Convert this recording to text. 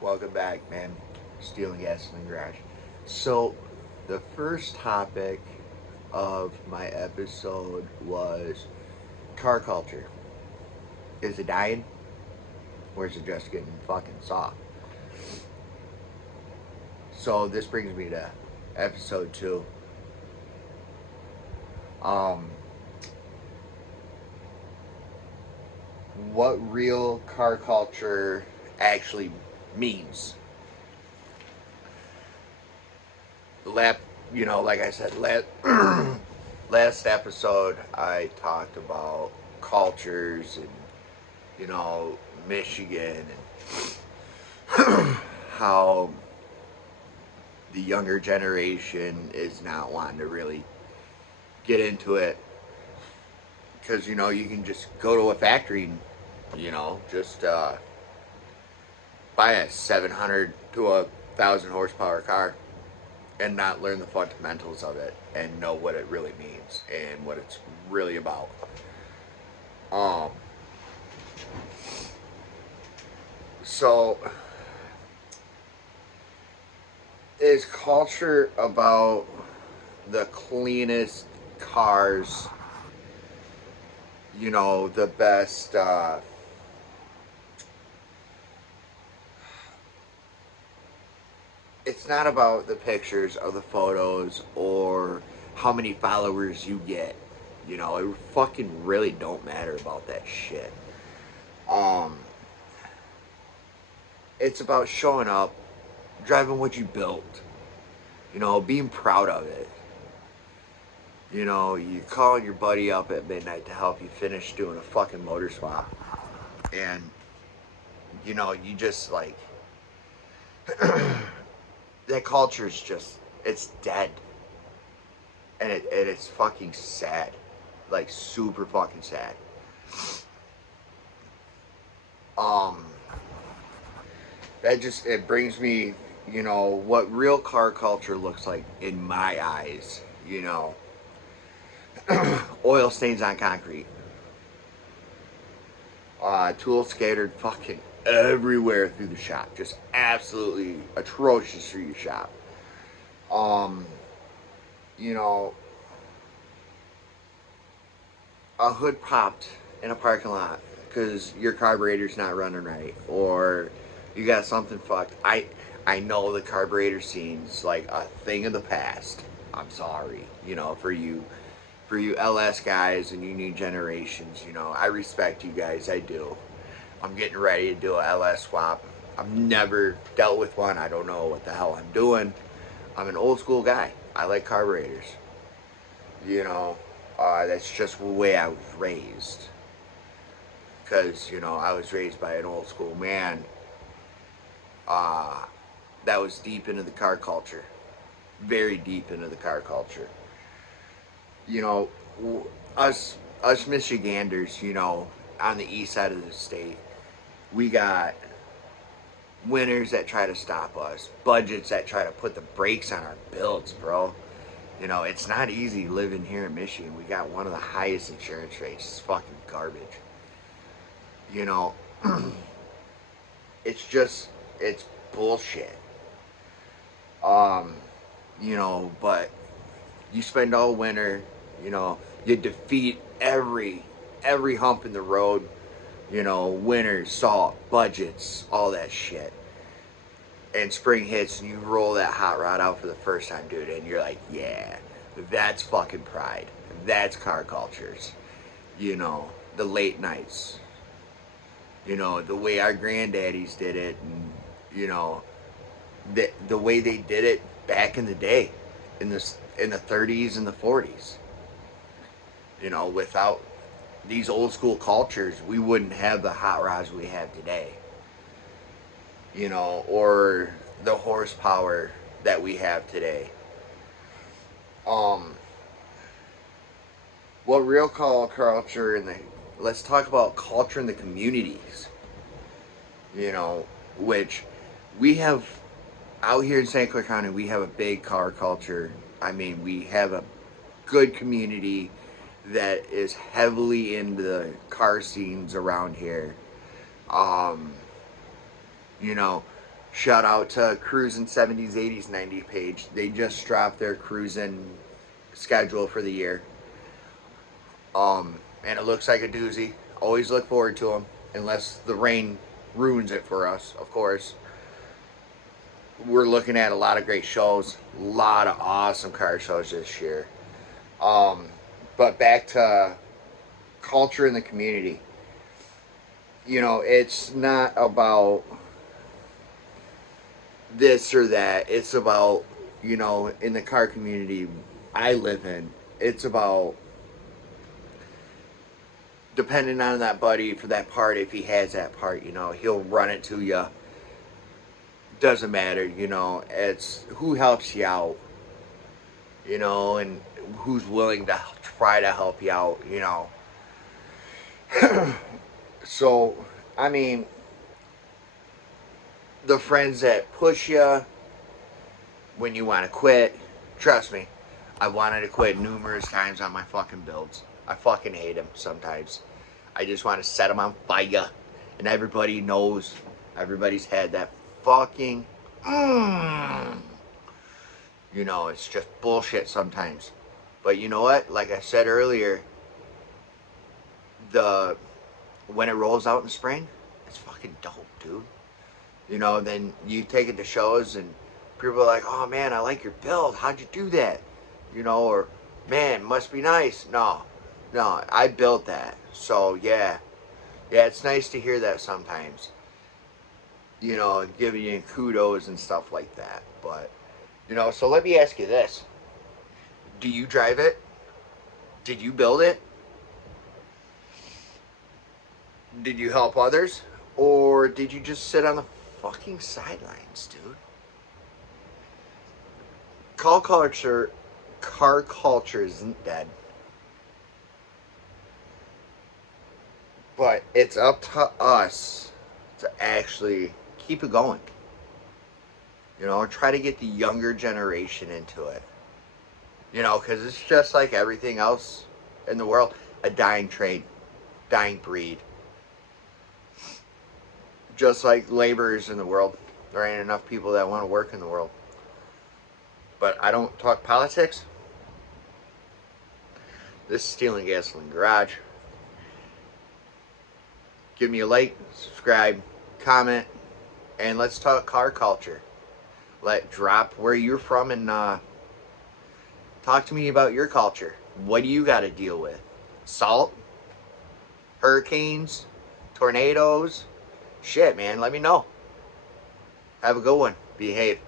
Welcome back, man. Stealing gas in the garage. So, the first topic of my episode was car culture. Is it dying? Or is it just getting fucking soft? So, this brings me to episode 2. Um, what real car culture actually means. Lap, like I said, last episode I talked about cultures and Michigan and how the younger generation is not wanting to really get into it because you can just go to a factory and just buy a 700 to a 1,000 horsepower car and not learn the fundamentals of it and know what it really means and what it's really about. Um, so is culture about the cleanest cars, the best, it's not about the pictures or the photos or how many followers you get. It fucking really don't matter about that shit. Um, it's about showing up, driving what you built, being proud of it. You calling your buddy up at midnight to help you finish doing a fucking motor swap. And, you just like, that culture's just, it's dead. And it's fucking sad. Like, super fucking sad. Um, that just, it brings me, what real car culture looks like in my eyes, oil stains on concrete. Tools scattered fucking everywhere through the shop. Just absolutely atrocious through your shop. Um, you know, a hood popped in a parking lot because your carburetor's not running right, or you got something fucked. I know the carburetor scene's like a thing of the past. I'm sorry, for you LS guys and you new generations. I respect you guys. I do. I'm getting ready to do a LS swap. I've never dealt with one. I don't know what the hell I'm doing. I'm an old school guy. I like carburetors. That's just the way I was raised. Because, I was raised by an old school man uh, that was deep into the car culture. Very deep into the car culture. You know, us Michiganders, on the east side of the state, we got winners that try to stop us, budgets that try to put the brakes on our builds, bro. It's not easy living here in Michigan. We got one of the highest insurance rates. It's fucking garbage. You know, it's bullshit. Um, but you spend all winter, you defeat every hump in the road, winter, salt, budgets, all that shit. And spring hits and you roll that hot rod out for the first time, dude, and you're like, yeah, that's fucking pride. That's car cultures. The late nights. The way our granddaddies did it, and the way they did it back in the day, in the 30s and the 40s. Without these old school cultures, we wouldn't have the hot rods we have today. Or the horsepower that we have today. Um, what real culture in the let's talk about culture in the communities. you know, which we have out here in St. Clair County, we have a big car culture. I mean, we have a good community that is heavily into the car scenes around here. Um, you know, shout out to Cruisin' 70s, 80s, 90s page. They just dropped their cruising schedule for the year. And it looks like a doozy. Always look forward to them, unless the rain ruins it for us, of course. We're looking at a lot of great shows, a lot of awesome car shows this year. Um, but back to culture in the community. You know, it's not about this or that. It's about, you know, in the car community I live in, it's about depending on that buddy for that part. If he has that part, you know, he'll run it to you. Doesn't matter, you know, it's who helps you out, you know, and who's willing to try to help you out, you know. So, I mean, the friends that push you when you want to quit, trust me, I wanted to quit numerous times on my fucking builds. I fucking hate them sometimes. I just want to set them on fire. And everybody knows, everybody's had that fucking, you know, it's just bullshit sometimes. But you know what? Like I said earlier, the when it rolls out in the spring, it's fucking dope, dude. You know, then you take it to shows and people are like, oh man, I like your build. How'd you do that? You know, or man, must be nice. No, I built that. So yeah, it's nice to hear that sometimes. You know, giving you kudos and stuff like that. But, you know, so let me ask you this. Do you drive it? Did you build it? Did you help others? Or did you just sit on the fucking sidelines, dude? Car culture isn't dead. But it's up to us to actually keep it going. You know, try to get the younger generation into it. You know, because it's just like everything else in the world, a dying trade, dying breed. Just like laborers in the world, there ain't enough people that want to work in the world. But I don't talk politics. This is Stealing Gasoline Garage. Give me a like, subscribe, comment, and let's talk car culture. Drop where you're from and talk to me about your culture. What do you got to deal with? Salt? Hurricanes? Tornadoes? Shit, man, let me know. Have a good one. Behave.